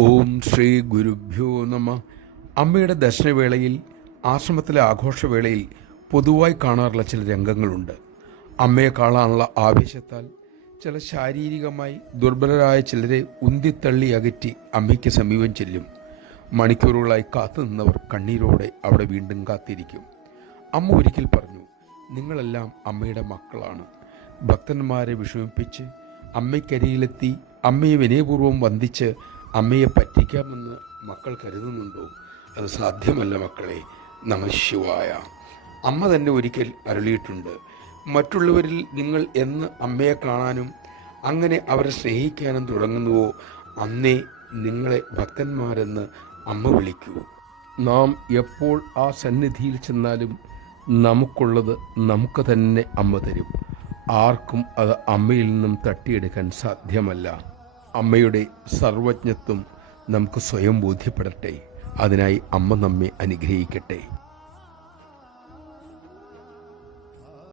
ഓം ശ്രീ ഗുരുഭ്യോ നമ. അമ്മയുടെ ദർശനവേളയിൽ, ആശ്രമത്തിലെ ആഘോഷവേളയിൽ പൊതുവായി കാണാറുള്ള ചില രംഗങ്ങളുണ്ട്. അമ്മയെ കാണാനുള്ള ആവേശത്താൽ ചില ശാരീരികമായി ദുർബലരായ ചിലരെ ഉന്തിത്തള്ളി അകറ്റി അമ്മയ്ക്ക് സമീപം ചെല്ലും. മണിക്കൂറുകളായി കാത്തു നിന്നവർ കണ്ണീരോടെ അവിടെ വീണ്ടും കാത്തിരിക്കും. അമ്മ ഒരിക്കൽ പറഞ്ഞു, നിങ്ങളെല്ലാം അമ്മയുടെ മക്കളാണ്. ഭക്തന്മാരെ വിഷമിപ്പിച്ച് അമ്മയ്ക്കരിയിലെത്തി അമ്മയെ വിനയപൂർവ്വം വന്ദിച്ച് അമ്മയെ പറ്റിക്കാമെന്ന് മക്കൾ കരുതുന്നുണ്ടോ? അത് സാധ്യമല്ല മക്കളെ. നമഃ ശിവായ. അമ്മ തന്നെ ഒരിക്കൽ അരുളിയിട്ടുണ്ട്, മറ്റുള്ളവരിൽ നിങ്ങൾ എന്ന് അമ്മയെ കാണാനും അങ്ങനെ അവരെ സ്നേഹിക്കാനും തുടങ്ങുന്നുവോ, അന്നേ നിങ്ങളെ ഭക്തന്മാരെന്ന് അമ്മ വിളിക്കൂ. നാം എപ്പോൾ ആ സന്നിധിയിൽ ചെന്നാലും നമുക്കുള്ളത് നമുക്ക് തന്നെ അമ്മ തരും. ആർക്കും അത് അമ്മയിൽ നിന്നും തട്ടിയെടുക്കാൻ സാധ്യമല്ല. അമ്മയുടെ സർവജ്ഞത്വം നമുക്ക് സ്വയം ബോധ്യപ്പെടട്ടെ. അതിനായി അമ്മ നമ്മെ അനുഗ്രഹിക്കട്ടെ.